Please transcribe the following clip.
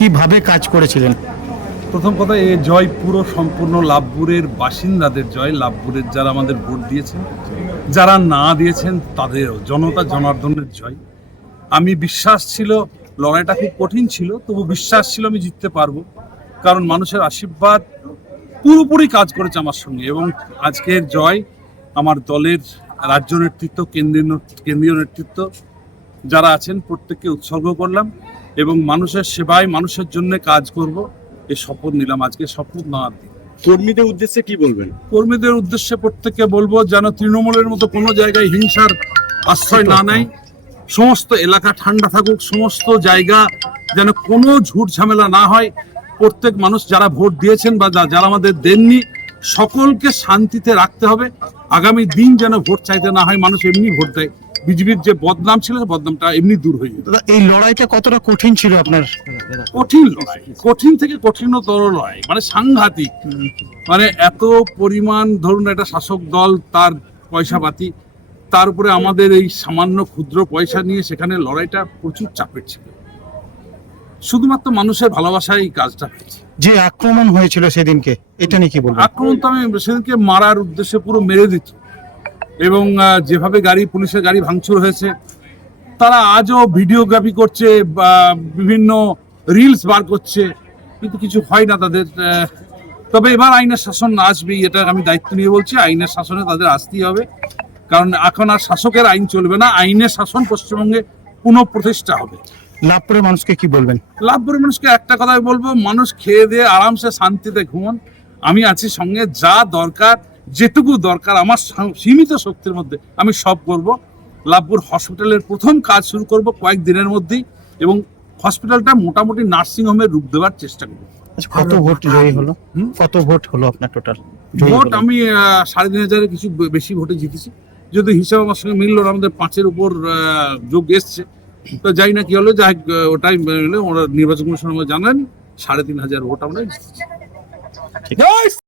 কিভাবে কাজ করেছিলেন? প্রথম কথা, এ জয় পুরো সম্পূর্ণ লাভপুরের বাসিন্দাদের জয়। লাভপুরের যারা আমাদের ভোট দিয়েছেন, যারা না দিয়েছেন তাদেরও, জনতা জনার্দনের জয়। আমি বিশ্বাস ছিল, লড়াইটা খুব কঠিন ছিল, তবু বিশ্বাস ছিল আমি জিততে পারবো, কারণ মানুষের আশীর্বাদ পুরোপুরি কাজ করেছে আমার সঙ্গে। এবং আজকের জয় আমার দলের রাজ্য নেতৃত্ব, কেন্দ্রীয় নেতৃত্ব যারা আছেন প্রত্যেককে উৎসর্গ করলাম এবং মানুষের সেবায়, মানুষের জন্য কাজ করব, এ শপথ নিলাম। আজকে শপথ নেওয়ার দিন। কর্মীদের উদ্দেশ্যে কি বলবেন? কর্মীদের উদ্দেশ্যে প্রত্যেককে বলবো যেন তৃণমূলের মতো কোনো জায়গায় হিংসার আশ্রয় না নেয়। সমস্ত এলাকা ঠান্ডা থাকুক, সমস্ত জায়গা যেন কোনো ঝুট ঝামেলা না হয়। প্রত্যেক মানুষ যারা ভোট দিয়েছেন বা যারা আমাদের দেননি, সকলকে শান্তিতে রাখতে হবে। আগামী দিন যেন ভোট চাইতে না হয়, মানুষ এমনি ভোট দেয়। বিজেপির যে বদনাম ছিল, বদনামটা এমনি দূর হয়ে যেত। দাদা, এই লড়াইটা কতটা কঠিন ছিল আপনার? কঠিন লড়াই, কঠিন থেকে কঠিনতর লড়াই, মানে সাংঘাতিক। মানে এত পরিমাণ, ধরুন একটা শাসক দল, তার পয়সাপাতি, তার উপরে আমাদের এই সামান্য ক্ষুদ্র পয়সা নিয়ে সেখানে লড়াইটা প্রচুর চাপের ছিল। শুধুমাত্র মানুষের ভালোবাসায় এই কাজটা হয়েছে। যে আক্রমণ হয়েছিল সেদিনকে, এটা নিয়ে কি বলবেন? আক্রমণ তো আমি সেদিনকে মারার উদ্দেশ্যে পুরো মেরে দিত, এবং যেভাবে পুলিশের গাড়ি ভাঙচুর হয়েছে, তারা আজও ভিডিওগ্রাফি করছে বা বিভিন্ন রিলস বার করছে, কিন্তু কিছু হয় না তাদের। তবে এবার আইনের শাসন আসবেই, এটা আমি দায়িত্ব নিয়ে বলছি। আইনের শাসনে তাদের আসতেই হবে, কারণ এখন আর শাসকের আইন চলবে না, আইনের শাসন পশ্চিমবঙ্গে পুনঃপ্রতিষ্ঠা হবে। লাভপুরের মানুষকে কি বলবেন? লাভপুরের মানুষকে একটা কথাই বলবো, মানুষ খেয়ে দিয়ে আরামসে শান্তিতে ঘুমন। আমি আছি সঙ্গে, যা দরকার, যেটুকু দরকার আমার সীমিত শক্তির মধ্যে আমি সব করব। লাভপুর হসপিটালের প্রথম কাজ শুরু করব কয়েকদিনের মধ্যেই, এবং হসপিটালটা মোটামুটি নার্সিংহোমের রূপ দেওয়ার চেষ্টা করব। আচ্ছা, কত ভোট জয়ী হলো? কত ভোট হলো আপনার টোটাল? ভোট আমি 3,500 কিছু বেশি ভোটে জিতেছি। যদি হিসাব আমার সঙ্গে মিললো, আমাদের 5-এর উপর যোগ এসছে, তো যাই না কি হলো, যাই ওটাই ওরা নির্বাচন কমিশন জানান 3,500 ভোট আমরা জিতেছি।